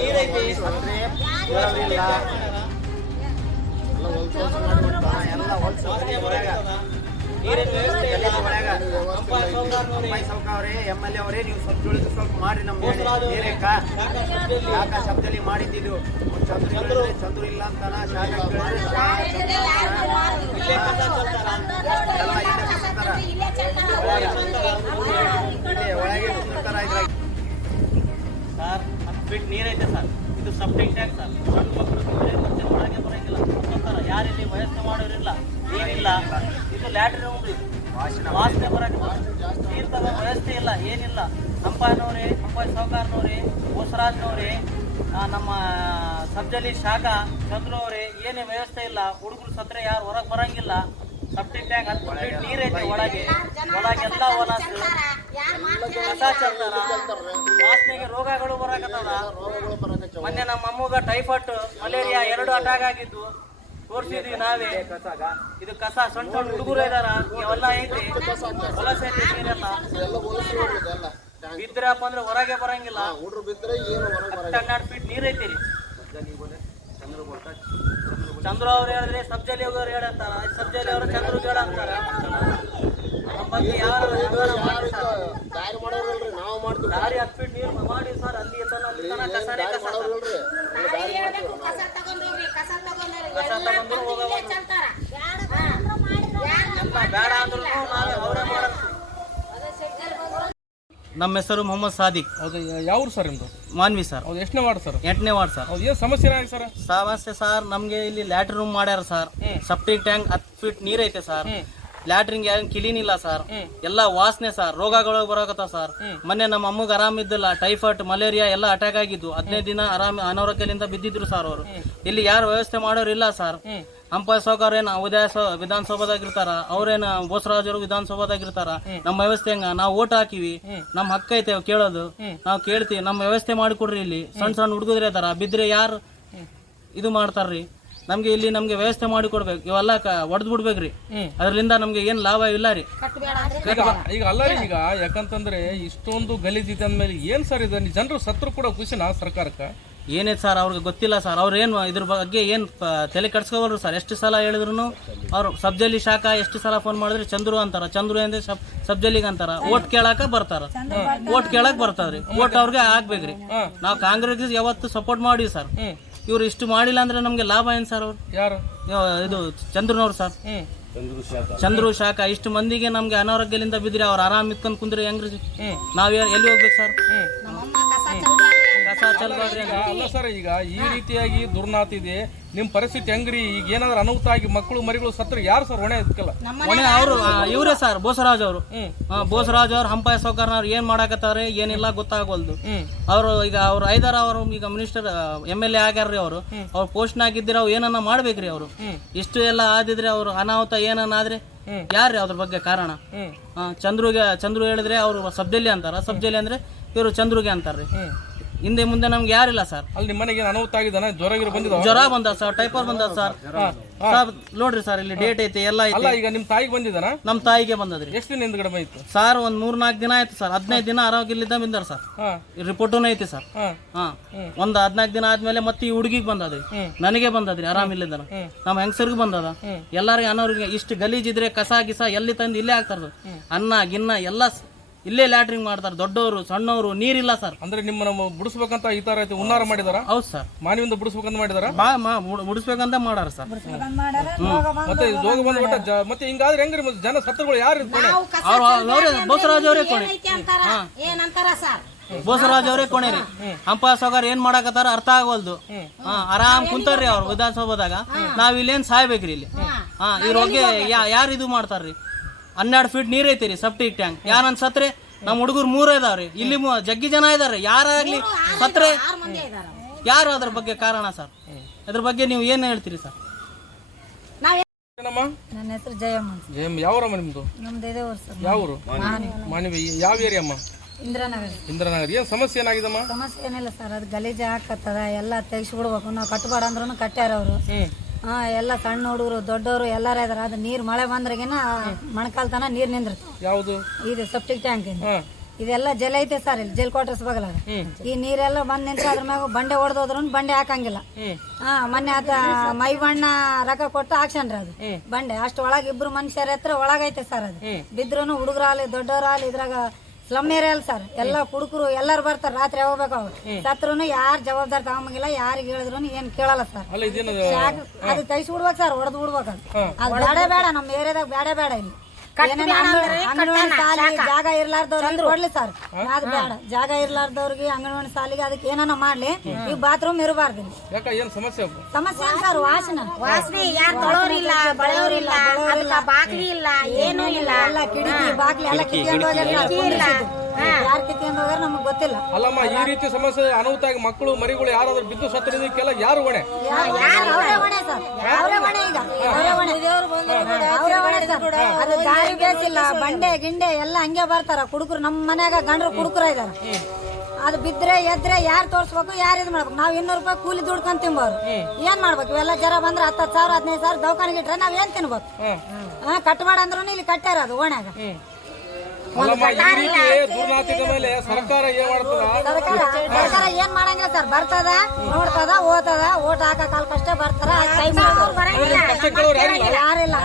ನೀರೈತಿ ನೀರಿನ ವ್ಯವಸ್ಥೆ ಇಲ್ಲ. ಸೌಕರ್ಯ MLA ಅವರೇ ನೀವು ಸ್ವಲ್ಪ ಮಾಡಿ ನಮ್ಮ ಶಬ್ದಲ್ಲಿ ಮಾಡಿದ್ದು ಚಂದ್ರು ಇಲ್ಲ ಅಂತಾನ ಒಳಗೆ ಸರ್ 10 ಫೀಟ್ ನೀರೈತೆ ಸರ್. ಇದು ಸಬ್ಟಿಕ್ ಟ್ಯಾಂಕ್ ಸರ್. ಸಣ್ಣ ಮಕ್ಕಳು ಮತ್ತೆ ಒಳಗೆ ಬರಂಗಿಲ್ಲ. ಯಾರಿಲ್ಲಿ ವ್ಯವಸ್ಥೆ ಮಾಡೋರಿಲ್ಲ, ಏನಿಲ್ಲ. ಇದು ಲ್ಯಾಟ್ರಿನ್ ರೂಮ್. ವಾಸನೆ ಬರಕ್ಕೆ ನೀರು ತಗೋ ವ್ಯವಸ್ಥೆ ಇಲ್ಲ, ಏನಿಲ್ಲ. ಅಂಪಾಯನವ್ರೆ, ಅಂಪಾಯ ಸಾವುಕಾರನವ್ರೆ, ಬೋಸರಾಜ್ನವ್ರೆ, ನಮ್ಮ ಸಬ್ಜಲಿ ಶಾಖಾ ಚಂದ್ರು ಅವರೇ, ಏನೇ ವ್ಯವಸ್ಥೆ ಇಲ್ಲ. ಹುಡುಗರು ಸತ್ರೆ ಯಾರು ಹೊರಗೆ ಬರಂಗಿಲ್ಲ. ಸಬ್ಟಿಕ್ ಟ್ಯಾಂಕ್ 10 ಫೀಟ್ ನೀರೈತೆ. ಒಳಗೆಲ್ಲ ಹೊಲಸು ಕಸ ಚೆಲ್ತಾರ. ವಾಸನೆಗೆ ರೋಗಗಳು ಬರಾಕತ್ತದ. ಮೊನ್ನೆ ನಮ್ಮ ಅಮ್ಮಗ ಟೈಫಾಯ್ಡ್ ಮಲೇರಿಯಾ 2 ಅಟ್ಯಾಕ್ ಆಗಿದ್ದು ತೋರಿಸಿದ್ವಿ ನಾವೇ. ಇದು ಕಸ ಸಣ್ಣ ಸಣ್ಣ ಹುಡುಗರು ಇದಾರ, ಇವೆಲ್ಲ ಐತಿ ಹೊಲಸೆ ಐತಿ. ನೀರೆಲ್ಲ ಬಿದ್ರಪ್ಪ ಅಂದ್ರೆ ಹೊರಗೆ ಬರಂಗಿಲ್ಲ. 12 ಫೀಟ್ ನೀರೈತಿ ರೀ. ಚಂದ್ರು ಅವ್ರು ಹೇಳಿದ್ರೆ ಸಬ್ಜಲಿ ಅವ್ರು ಹೇಳಂತಾರ, ಸಬ್ಜಲಿ ಅವರು ಚಂದ್ರು ಹೇಳ ಅಂತಾರ. ನಮ್ಮ ಬಗ್ಗೆ ದಾರಿ 10 ಫೀಟ್ ನೀರು ಮಾಡಿ ಸರ್. ಅಲ್ಲಿ ಕಸನೇ ಕಸ. ಕಸ ತಗೊಂಡ್ರು ಹೋಗಲ್ಲ. ಬೇಡ ಅಂದ್ರೂ ನಾವೇ ಅವರೇ ಮಾಡೋದು. ನಮ್ಮ ಹೆಸರು ಮೊಹಮ್ಮದ್ ಸಾದಿಕ್. ಹೌದು, ಯಾವ ಸರ್ ನಿಮ್ದು? ಮಾನ್ವಿ ಸರ್. ಹೌದು, ಎಷ್ಟನೇ ವಾರ್ಡ್ ಸರ್? 8ನೇ ವಾರ್ಡ್ ಸರ್. ಹೌದು, ಏನು ಸಮಸ್ಯೆ ಏನಾಗಿದೆ ಸರ್? ಸಮಸ್ಯೆ ಸರ್, ನಮ್ಗೆ ಇಲ್ಲಿ ಲ್ಯಾಟ್ರಿನ್ ರೂಮ್ ಮಾಡ್ಯಾರ ಸರ್. ಸಬ್ಟಿಕ್ ಟ್ಯಾಂಕ್ 10 ಫೀಟ್ ನೀರೈತೆ ಸರ್. ಲ್ಯಾಟ್ರಿನ್ ಏನು ಕ್ಲೀನ್ ಇಲ್ಲ ಸರ್. ಎಲ್ಲ ವಾಸನೆ ಸರ್. ರೋಗಗಳು ಬರೋಕತ್ತ ಸರ್. ಮೊನ್ನೆ ನಮ್ಮ ಅಮ್ಮಗ್ ಆರಾಮಿದ್ದಿಲ್ಲ. ಟೈಫಾಯ್ಡ್ ಮಲೇರಿಯಾ ಎಲ್ಲ ಅಟ್ಯಾಕ್ ಆಗಿದ್ದು. 15 ದಿನ ಅನಾರೋಗ್ಯದಿಂದ ಬಿದ್ದಿದ್ರು ಸರ್ ಅವರು. ಇಲ್ಲಿ ಯಾರು ವ್ಯವಸ್ಥೆ ಮಾಡೋರಿಲ್ಲ ಸರ್. ಅಂಪಾಯ ಸಾವುಕಾರ ಏನ ವಿಧಾನಸೌಧದಾಗಿರ್ತಾರ, ಅವ್ರೇನ ಬೋಸರಾಜ್ ಅವರು ವಿಧಾನಸೌಧದಾಗಿರ್ತಾರ. ನಮ್ಮ ವ್ಯವಸ್ಥೆ ಹೆಂಗ? ನಾವು ಓಟ್ ಹಾಕಿವಿ, ನಮ್ ಹಕ್ಕ ಐತೆ ಕೇಳೋದು. ನಾವು ಕೇಳ್ತೀವಿ, ನಮ್ಮ ವ್ಯವಸ್ಥೆ ಮಾಡಿಕೊಡ್ರಿ. ಇಲ್ಲಿ ಸಣ್ಣ ಸಣ್ಣ ಹುಡುಗದ್ರೆ ಇದಾರ, ಬಿದ್ರೆ ಯಾರು ಇದು ಮಾಡ್ತಾರ್ರಿ? ನಮ್ಗೆ ಇಲ್ಲಿ ನಮ್ಗೆ ವ್ಯವಸ್ಥೆ ಮಾಡಿ ಕೊಡ್ಬೇಕು. ಇವೆಲ್ಲ ಒಡೆದ್ ಬಿಡ್ಬೇಕ್ರಿ. ಅದ್ರಿಂದ ನಮ್ಗೆ ಏನ್ ಲಾಭ ಇಲ್ಲ ರೀ. ಈಗ ಅಲ್ಲ ರೀ, ಈಗ ಯಾಕಂತಂದ್ರೆ ಇಷ್ಟೊಂದು ಗಲೀಜಿದೆ ಅಂದ್ಮೇಲೆ ಏನ್ ಸರ್ ಇದು? ಜನರು ಸತ್ರು ಕೂಡ ಖುಷಿನಾ ಸರ್ಕಾರಕ್ಕೆ? ಏನೇ ಸರ್, ಅವ್ರಿಗೆ ಗೊತ್ತಿಲ್ಲ ಸರ್. ಅವ್ರು ಏನು ಇದ್ರ ಬಗ್ಗೆ ಏನು ತಲೆ ಕೆಡ್ಸ್ಕೋಬಲ್ರು ಸರ್. ಎಷ್ಟು ಸಲ ಹೇಳಿದ್ರು ಅವ್ರು ಸಬ್ಜಲಿ ಶಾಖಾ ಎಷ್ಟು ಸಲ ಫೋನ್ ಮಾಡಿದ್ರೆ ಚಂದ್ರು ಅಂತಾರ. ಚಂದ್ರು ಅಂದ್ರೆ ಸಬ್ಜಲಿಗೆ ಅಂತಾರ. ಓಟ್ ಕೇಳಾಕ ಬರ್ತಾರ. ಓಟ್ ಕೇಳಕ್ ಬರ್ತಾವ್ರಿ. ಓಟ್ ಅವ್ರಿಗೆ ಹಾಕ್ಬೇಕ್ರಿ. ನಾವು ಕಾಂಗ್ರೆಸ್ ಯಾವತ್ತು ಸಪೋರ್ಟ್ ಮಾಡಿವಿ ಸರ್. ಇವ್ರು ಇಷ್ಟು ಮಾಡಿಲ್ಲ ಅಂದ್ರೆ ನಮ್ಗೆ ಲಾಭ ಏನ್ ಸರ್? ಅವ್ರು ಯಾರು? ಇದು ಚಂದ್ರನವ್ರು ಸರ್. ಚಂದ್ರು ಶಾಖಾ ಇಷ್ಟು ಮಂದಿಗೆ ನಮ್ಗೆ ಅನಾರೋಗ್ಯದಿಂದ ಬಿದ್ರಿ. ಅವ್ರು ಆರಾಮ್ ಇತ್ಕೊಂಡ್ ಕುಂದ್ರಿ ಹೆಂಗ್ರಿ? ನಾವ್ ಎಲ್ಲಿ ಹೋಗ್ಬೇಕು ಸರ್? ಅಲ್ಲ ಸರ್, ಈಗ ಈ ರೀತಿಯಾಗಿ ದುರ್ನಾತಿದೆ, ನಿಮ್ ಪರಿಸ್ಥಿತಿ ಹೆಂಗ್ರಿ? ಈಗ ಏನಾದ್ರು ಅನಾಹುತ ಆಗಿ ಮಕ್ಕಳು ಮರಿಗಳು ಸತ್ರ ಯಾರು ಸರ್ ಹೊಣೆ ಇದ್ಕಲ್ಲ? ಹೊಣೆ ಅವರು ಇವರೇ ಸರ್. ಬೋಸರಾಜ್ ಅವರು. ಬೋಸರಾಜ್ ಅವ್ರು ಹಂಪಾಯ ಸಾವುಕಾರನವ್ರು ಏನ್ ಮಾಡಾಕತ್ತಾರೆ ಏನಿಲ್ಲ ಗೊತ್ತಾಗಲ್ದು. ಅವರು ಈಗ ಅವ್ರು ಐದಾರ ಅವರು ಈಗ ಮಿನಿಸ್ಟರ್ MLA ಆಗ್ಯಾರ್ರಿ. ಅವ್ರು ಪೋಸ್ಟ್ ಆಗಿದ್ದೀರ ಅವ್ರು ಏನನ್ನ ಮಾಡ್ಬೇಕ್ರಿ. ಅವರು ಇಷ್ಟು ಎಲ್ಲ ಆದಿದ್ರೆ ಅವ್ರು ಅನಾಹುತ ಏನನ್ನ ಆದ್ರೆ ಯಾರ್ರಿ ಅದ್ರ ಬಗ್ಗೆ ಕಾರಣ? ಚಂದ್ರು ಹೇಳಿದ್ರೆ ಅವ್ರು ಸಬ್ಜಲಿ ಅಂತಾರ. ಸಬ್ಜಲಿ ಅಂದ್ರೆ ಇವರು ಚಂದ್ರುಗೆ ಅಂತಾರ್ರಿ. ಹಿಂದೆ ಮುಂದೆ ನಮ್ಗೆ ಯಾರಿಲ್ಲ ಸರ್. ಅಲ್ಲಿ ನಿಮ್ಮ ಮನೆಗೆ ಅನಾಹುತ ಆಗಿದಾನ? ಜ್ವರ ಬಂದ ಸರ್, ಟೈಫಾಯ್ಡ್ ಬಂದ ಸರ್. ನೋಡ್ರಿ ಸರ್, ಇಲ್ಲಿ ಡೇಟ್ ಐತಿ ಎಲ್ಲ ಐತಿ. ಈಗ ನಿಮ್ ತಾಯಿಗೆ ಬಂದಿದ್ದಾನ? ನಮ್ ತಾಯಿಗೆ ಬಂದದ್ರಿ. ಎಷ್ಟು ದಿನ ಹಿಂದ್ಗಡೆ ಬಂದಿತ್ತು ಸರ್? ಒಂದ್ 3-4 ದಿನ ಆಯ್ತು ಸರ್. 15 ದಿನ ಆರೋಗ್ಯಲಿದ್ದ ಬಂದಾರ ಸರ್. ರಿಪೋರ್ಟೂನು ಐತಿ ಸರ್. ಒಂದ್ 14 ದಿನ ಆದ್ಮೇಲೆ ಮತ್ತೆ ಈ ಹುಡುಗಿಗೆ ಬಂದದ್ರಿ. ನನಗೆ ಬಂದದ್ರಿ ಆರಾಮಿಲ್ಲದ. ನಮ್ ಹೆಂಗಸರ್ಗೂ ಬಂದದ. ಎಲ್ಲಾರಿಗೆ ಅನ್ನೋರಿಗೆ ಇಷ್ಟು ಗಲೀಜಿದ್ರೆ ಕಸ ಗಿಸ ಎಲ್ಲಿ ತಂದು ಇಲ್ಲೇ ಹಾಕ್ತಾರ. ಅನ್ನ ಗಿನ್ನ ಎಲ್ಲ ಇಲ್ಲೇ ಲ್ಯಾಟ್ರಿಂಗ್ ಮಾಡ್ತಾರೆ. ದೊಡ್ಡವರು ಸಣ್ಣವರು ನೀರಿಲ್ಲ ಸರ್. ಅಂದ್ರೆ ನಿಮ್ಮನ್ನ ಬಿಡಿಸ್ಬೇಕಂತ ಈ ತರ ಹುನ್ನಾರ ಮಾಡಿದಾರ? ಹೌದು ಸರ್. ಮಾನವಿಂದ ಬಿಡಿಸ್ಬೇಕಂತ ಮಾಡಿದಾರ? ಬಿಡಿಸ್ಬೇಕಂತ ಮಾಡಾರ ಸರ್. ಮತ್ತೆ ರೋಗ ಬಂದ್ಬಿಟ್ಟ. ಮತ್ತೆ ಹಿಂಗಾದ್ರೆ ಹೆಂಗ್ರಿ ಜನ ಸತ್ತರುಗಳು ಯಾರು? ಬೋಸರಾಜ್ ಅವರೇ ಕೊನೆ. ಬೋಸರಾಜ್ ಅವರೇ ಕೊನೆ ರೀ. ಹಂಪಾಯ ಸಾವುಕಾರ ಏನ್ ಮಾಡಾಕತ್ತಾರ ಅರ್ಥ ಆಗವಲ್ದು. ಆರಾಮ್ ಕುಂತಾರ್ರಿ ಅವ್ರು ವಿಧಾನಸೌಧದಾಗ. ನಾವ್ ಇಲ್ಲೇನ್ ಸಾಯ್ಬೇಕ್ರಿ ಇಲ್ಲಿ. ಇದ್ರ ಬಗ್ಗೆ ಯಾರು ಇದು ಮಾಡ್ತಾರ್ರಿ? 12 ಫೀಟ್ ನೀರ್ ಐತಿ ರೀ ಸಬ್ಟಿಕ್ ಟ್ಯಾಂಕ್. ಯಾರು ಅನ್ಸತ್ರೆ ನಮ್ಮ ಹುಡುಗರು 3 ಇದಾವ್ರಿ. ಇಲ್ಲಿ ಜಗ್ಗಿ ಜನ ಇದಾರೆ. ಯಾರಾಗ್ಲಿ ಸತ್ರೆ ಯಾರು ಅದ್ರ ಬಗ್ಗೆ ಕಾರಣ ಸರ್? ಅದ್ರ ಬಗ್ಗೆ ನೀವು ಏನ್ ಹೇಳ್ತೀರಿ ಸರ್? ನನ್ನ ಹೆಸರು ಜಯಮ್ಮ. ಜಯಮ್ಮ, ಯಾವರಮ್ಮ ನಿಮ್ದು? ಯಾವೂರು? ಮಾನವಿ. ಯಾವ ಏರಿಯಾ ಅಮ್ಮ? ಇಂದ್ರನಗರ್. ಏನ್ ಸಮಸ್ಯೆ ಏನಾಗಿದಮ್ಮ? ಸಮಸ್ಯೆ ಏನಿಲ್ಲ ಸರ್, ಅದು ಗಲೀಜು ಹಾಕತ್ತದ. ಎಲ್ಲ ತೆಗಿಸ್ಬಿಡ್ಬೇಕು. ನಾವು ಕಟ್ಟಬೇಡ ಅಂದ್ರೂ ಕಟ್ಟ್ಯಾರ ಅವರು. ಎಲ್ಲ ಸಣ್ಣ ಹುಡುಗರು ದೊಡ್ಡವರು ಎಲ್ಲಾರ ಇದಾರ. ಅದು ನೀರ್ ಮಳೆ ಬಂದ್ರಗಿನ ಮಣಕಾಲ್ ತನ ನೀರ್ ನಿಂದಿರ್ತ. ಯಾವುದು? ಇದು ಸೆಪ್ಟಿಕ್ ಟ್ಯಾಂಕ್. ಇದೆಲ್ಲ ಜಲ ಐತೆ ಸರ್ ಇಲ್ಲಿ ಜೈಲ್ ಕ್ವಾರ್ಟರ್ಸ್ ಬಗಲಾಗ ಈ ನೀರೆಲ್ಲ ಬಂದ್ ನಿಂತ್ರೆ ಅದ್ರ ಮ್ಯಾಗ ಬಂಡೆ ಹೊಡೆದೋದ್ರು ಬಂಡೆ ಹಾಕಂಗಿಲ್ಲ ಮೊನ್ನೆ ಆತ ಮೈ ಬಣ್ಣ ರೊಕ್ಕ ಕೊಟ್ಟು ಹಾಕ್ಸನ್ರಿ ಅದು ಬಂಡೆ ಅಷ್ಟು ಒಳಗೆ ಇಬ್ರು ಮನುಷ್ಯರ ಹತ್ರ ಒಳಗೈತೆ ಸರ್ ಅದು ಬಿದ್ರೂ ಹುಡುಗರಾಲಿ ದೊಡ್ಡವರಾಲಿ ಇದ್ರಾಗ ಸ್ಲಮ್ ಏರಿಯಾ ಸರ್ ಎಲ್ಲ ಕುಡುಕರು ಎಲ್ಲಾರು ಬರ್ತಾರ ರಾತ್ರಿ ಹೋಗ್ಬೇಕು ಅವ್ರು ಸತ್ರುನು ಯಾರು ಜವಾಬ್ದಾರಿ ತಗೊಂಬಂಗಿಲ್ಲ ಯಾರಿಗೆ ಹೇಳಿದ್ರು ಏನ್ ಕೇಳಲ್ಲ ಸರ್ ಅದು ತೆಗಿಸಿ ಬಿಡ್ಬೇಕು ಸರ್ ಹೊಡೆದ್ ಬಿಡ್ಬೇಕು ಅದು ಬೇಡ ಬೇಡ ನಮ್ಮ ಏರಿಯಾದಾಗ ಬೇಡ ಇಲ್ಲಿ ಅಂಗನವಾಡಿ ಸಾಲಿ ಜಾಗ ಇರ್ಲಾರ್ದವ್ರಿಗೆ ಕೊಡ್ಲಿ ಸರ್ ಅದು ಬೇಡ ಜಾಗ ಇರ್ಲಾರ್ದವ್ರಿಗೆ ಅಂಗನವಾಡಿ ಸಾಲಿಗೆ ಅದಕ್ಕೆ ಏನಾನ ಮಾಡ್ಲಿ ಈ ಬಾತ್ರೂಮ್ ಇರಬಾರ್ದು ಸಮಸ್ಯೆ ಏನ್ ಸರ್ ವಾಸನೆ ಯಾರು ತೊಳೋರಿಲ್ಲ ಬಳೆಯೋರಿಲ್ಲ ಬಾಕ್ಲಿ ಇಲ್ಲ ಏನೂ ಇಲ್ಲ ಎಲ್ಲ ಕಿಟಕಿ ಬಾಕ್ಲಿ ಎಲ್ಲ ಕಿತ್ಕೊಂಡು ಯಾರು ಕಿತ್ಕೊಂಡು ಹೋಗ್ಯಾರ ನಮಗ್ ಗೊತ್ತಿಲ್ಲ. ಅಲ್ಲಮ್ಮ ಈ ರೀತಿ ಸಮಸ್ಯೆ ಅನಾಹುತ ಆಗಿ ಮಕ್ಕಳು ಮರಿಗಳು ಯಾರಾದ್ರೂ ಬಿದ್ದು ಸತ್ತರಿದಕ್ಕೆಲ್ಲ ಯಾರು ಹೊಣೆ? ಅವರೇ ಹೊಣೆ ಸರ್, ಅವರೇ ಹೊಣೆ. ಈಗ ಅವರೇ ಹೊಣೆ ಸರ್. ಅದು ದಾರಿ ಬೇಸಿಲ್ಲ, ಬಂಡೆ ಗಿಂಡೆ ಎಲ್ಲ ಹಂಗೆ ಬರ್ತಾರ ಕುಡುಕರು. ನಮ್ಮ ಮನ್ಯಾಗ ಗಂಡ್ರು ಕುಡುಕರ ಇದಾರ. ಅದು ಬಿದ್ರೆ ಎದ್ರೆ ಯಾರು ತೋರ್ಸ್ಬೇಕು, ಯಾರು ಇದು ಮಾಡ್ಬೇಕು? ನಾವ್ 200 ರೂಪಾಯಿ ಕೂಲಿ ದುಡ್ಕೊಂಡ್ ತಿಂಬೋರು ಏನ್ ಮಾಡ್ಬೇಕು? ಇವೆಲ್ಲ ಜರ ಬಂದ್ರೆ 10,000 15,000 ದವಾಖಾನೆಗೆ ಇಟ್ರೆ ನಾವ್ ಏನ್ ತಿನ್ಬೇಕು? ಕಟ್ಬೇಡ ಅಂದ್ರೂ ಇಲ್ಲಿ ಕಟ್ಟಾರ ಅದು ಓಣ್ಯಾಗ. ಸರ್ಕಾರ ಏನ್ ಮಾಡಂಗಿಲ್ಲ ಸರ್. ಬರ್ತದ ನೋಡ್ತದ ಓದ್ತದ ಓಟ್ ಹಾಕ ಕಾಲಕ್ಕಷ್ಟೇ ಬರ್ತಾರ. ಯಾರಿಲ್ಲ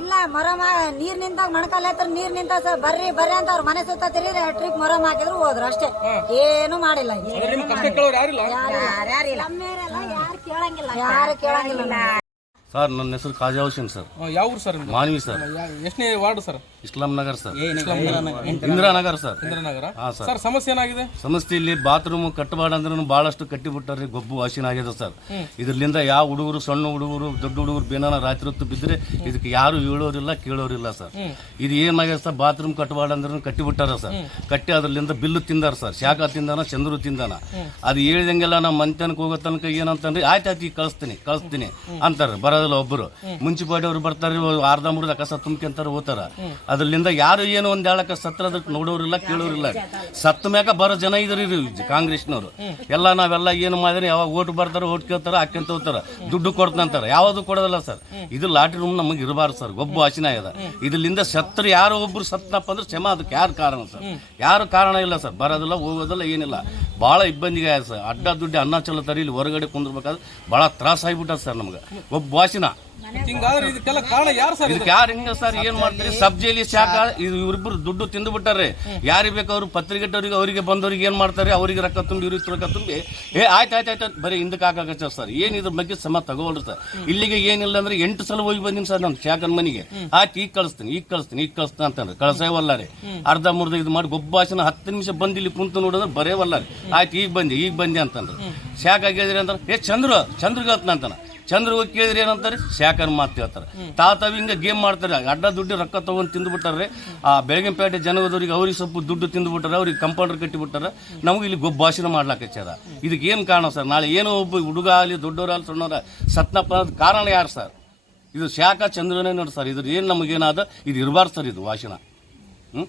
ಇಲ್ಲ ಮೊರಮ ನೀರ್ ನಿಂತಾಗ ಮಣಕಾಲ ನೀರ್ ನಿಂತ ಸರ್ ಬರ್ರಿ ಅಂತ ಅವ್ರ ಮನೆ ಸುತ್ತ ತಿರುಗಿ ಟ್ರಿಪ್ ಮೊರಮ್ ಹಾಕಿದ್ರು ಹೋದ್ರು ಅಷ್ಟೇ. ಏನು ಮಾಡಿಲ್ಲ. ಯಾರು ಕೇಳಂಗಿಲ್ಲ. ಸರ್ ನನ್ನ ಹೆಸರು ಖಾಜಾ ಹುಸೇನ್ ಸರ್. ಯಾವ ಊರು ಸರ್? ಮಾನ್ವಿ ಸರ್. ಎಷ್ಟನೇ ವಾರ್ಡ್ ಸರ್? ಇಸ್ಲಾಂ ನಗರ್ ಸರ್. ಇಂದಿರಾನಗರ್ ಸರ್. ಇಂದಿರಾನಗರ. ಹಾ ಸರ್. ಸರ್ ಸಮಸ್ಯೆ ಏನಾಗಿದೆ? ಸಮಸ್ಯೆ ಇಲ್ಲಿ ಬಾತ್ರೂಮ್ ಕಟ್ಟಬಾರ್ದು ಅಂದ್ರೆ ಬಹಳಷ್ಟು ಕಟ್ಟಿಬಿಟ್ಟಾರೆ. ಗೊಬ್ಬು ವಾಸಿನ ಆಗಿದೆ ಸರ್. ಇದರಿಂದ ಯಾವ ಹುಡುಗರು, ಸಣ್ಣ ಹುಡುಗರು, ದೊಡ್ಡ ಹುಡುಗರು ಬೇನಾನ ರಾತ್ರಿ ಹೊತ್ತು ಬಿದ್ದರೆ ಇದಕ್ಕೆ ಯಾರು ಹೇಳೋರಿಲ್ಲ ಕೇಳೋರಿಲ್ಲ ಸರ್. ಇದು ಏನಾಗಿದೆ ಸರ್, ಬಾತ್ರೂಮ್ ಕಟ್ಟಬಾರ್ದು ಅಂದ್ರೆ ಕಟ್ಟಿಬಿಟ್ಟಾರ ಸರ್. ಕಟ್ಟಿ ಅದ್ರಲ್ಲಿಂದ ಬಿಲ್ಲು ತಿಂದಾರ ಸರ್. ಶಾಖ ತಿಂದಾನ, ಚಂದ್ರು ತಿಂದಾನ. ಅದು ಹೇಳಿದಂಗೆಲ್ಲ ನಮ್ಮ ಮಂತ್ಯಾನಕ್ಕೆ ಹೋಗೋ ತನಕ ಏನಂತಂದ್ರೆ ಆಯ್ತು ಈಗ ಕಳಿಸ್ತೀನಿ ಅಂತಾರೆ. ಬರೋದಿಲ್ಲ ಒಬ್ಬರು. ಮುನ್ಸಿಪಾಲಿಟಿ ಅವ್ರು ಬರ್ತಾರೆ, ಅರ್ಧ ಮುರ್ಧ ಕಸ ತುಂಬ್ಕೊಂತಾರೆ, ಹೋಗ್ತಾರ. ಅದ್ರಲ್ಲಿಂದ ಯಾರು ಏನು ಒಂದ್ ಹೇಳಕ ಸತ್ರ ಅದಕ್ಕೆ ನೋಡೋರಿಲ್ಲ ಕೇಳೋರಿಲ್ಲ. ಸತ್ತ ಮ್ಯಾಕ ಬರೋ ಜನ ಇದ್ರಿ ಕಾಂಗ್ರೆಸ್ನವ್ರು ಎಲ್ಲ. ನಾವೆಲ್ಲ ಏನು ಮಾಡಿದ್ರೆ ಯಾವಾಗ ಓಟ್ ಬರ್ತಾರ, ಓಟ್ ಕೇಳ್ತಾರ, ಹಾಕ್ಯಂತ ಹೋಗ್ತಾರ, ದುಡ್ಡು ಕೊಡ್ತಂತಾರ. ಯಾವುದು ಕೊಡೋದಿಲ್ಲ ಸರ್. ಇದು ಲಾಟ್ರಿ ರೂಮ್ ನಮಗೆ ಇರಬಾರ್ದು ಸರ್. ಗೊಬ್ಬು ವಾಸನೆ ಆಗಿದೆ. ಇದರಿಂದ ಸತ್ರ ಯಾರೋ ಒಬ್ರು ಸತ್ತನಪ್ಪ ಅಂದ್ರೆ ಕ್ಷಮ, ಅದಕ್ಕೆ ಯಾರು ಕಾರಣ ಸರ್? ಯಾರು ಕಾರಣ ಇಲ್ಲ ಸರ್. ಬರೋದಿಲ್ಲ, ಹೋಗೋದಿಲ್ಲ, ಏನಿಲ್ಲ. ಭಾಳ ಇಬ್ಬಂದಿಗೆ ಆಯ್ತು ಸರ್. ಅಡ್ಡ ದುಡ್ಡು ಅನ್ನ ಚಲತಾರೆ. ಇಲ್ಲಿ ಹೊರಗಡೆ ಕುಂದ್ರಬೇಕಾದ್ರೆ ಭಾಳ ತ್ರಾಸ ಆಗಿಬಿಟ್ಟದ ಸರ್ ನಮ್ಗೆ. ಒಬ್ಬ ವಾಸಿನ ಇದಕ್ಕೆಲ್ಲ ಕಾರಣ ಯಾರು ಸರ್? ಇದಕ್ಕೆ ಯಾರು ಹಿಂಗ ಸರ್? ಏನ್ ಮಾಡ್ತೀರಿ? ಸಬ್ಜೆಲಿ ಶಾಖ ಇದು ಇವ್ರಿಬ್ರು ದುಡ್ಡು ತಿಂದು ಬಿಟ್ಟಾರೆ. ಯಾರಿಗೆ ಬೇಕು ಅವ್ರು ಪತ್ರಿಕೆಟ್ಟವ್ರಿಗೆ, ಅವರಿಗೆ ಬಂದವ್ರಿಗೆ ಏನ್ ಮಾಡ್ತಾರೆ? ಅವರಿಗೆ ರೊಕ್ಕ ತುಂಬಿ, ಇವ್ರಿಗೆ ರೊಕ್ಕ ತುಂಬಿ ಆಯ್ತು ಬರೀ ಹಿಂದಕ್ಕೆ ಹಾಕಾಕ ಸರ್. ಏನ್ ಇದ್ರ ಬಗ್ಗೆ ಸಮ ತಗೋಳ್ರಿ ಸರ್. ಇಲ್ಲಿಗೆ ಏನಿಲ್ಲ ಅಂದ್ರೆ 8 ಸಲ ಹೋಗಿ ಬಂದಿನಿ ಸರ್ ನಾನು ಶಾಖನ ಮನೆಗೆ. ಆಯ್ತು ಈಗ ಕಳಿಸ್ತೀನಿ ಅಂತಂದ್ರೆ ಕಳ್ಸೇವಲ್ಲಾರಿ. ಅರ್ಧ ಮುರ್ಧ ಇದು ಮಾಡಿ ಗೊಬ್ಬಾಸನ 10 ನಿಮಿಷ ಬಂದು ಇಲ್ಲಿ ಕುಂತು ನೋಡಿದ್ರೆ ಬರೇವಲ್ಲಾರಿ. ಆಯ್ತು ಈಗ ಬಂದೆ ಅಂತಂದ್ರೆ ಶಾಖ ಆಗಿದ್ರಿ ಅಂದ್ರೆ ಚಂದ್ರಗೆ ಅಂತಾನ. ಚಂದ್ರ ಹೋಗಿ ಕೇಳಿದ್ರಿ ಏನಂತಾರೆ? ಶಾಖನ ಮಾತು ಹೇಳ್ತಾರೆ. ತಾವು ಹಿಂಗೆ ಗೇಮ್ ಮಾಡ್ತಾರೆ. ಅಡ್ಡ ದುಡ್ಡು ರೊಕ್ಕ ತಗೊಂಡು ತಿಂದುಬಿಟ್ಟಾರೆ. ಆ ಬೆಳಗಿನಪೇಟೆ ಜನದವ್ರಿಗೆ ಅವ್ರಿಗೆ ಸ್ವಲ್ಪ ದುಡ್ಡು ತಿಂದುಬಿಟ್ಟಾರೆ. ಅವ್ರಿಗೆ ಕಂಪೌಂಡರ್ ಕಟ್ಟಿಬಿಟ್ಟಾರೆ. ನಮಗೆ ಇಲ್ಲಿ ಗೊಬ್ಬಾಸನ ಮಾಡ್ಲಾಕಚ್ಚಾರ. ಇದಕ್ಕೆ ಏನು ಕಾರಣ ಸರ್? ನಾಳೆ ಏನೋ ಒಬ್ಬ ಹುಡುಗ ಆಗಲಿ, ದೊಡ್ಡವರಾಗಲಿ, ಸಣ್ಣವರ ಸತ್ನಪ್ಪ ಅನ್ನೋದು ಕಾರಣ ಯಾರು ಸರ್? ಇದು ಶಾಖ ಚಂದ್ರನೇ ನೋಡಿ ಸರ್. ಇದ್ರ ಏನು ನಮಗೇನಾದ ಇದು ಇರಬಾರ್ದು ಸರ್. ಇದು ವಾಸನ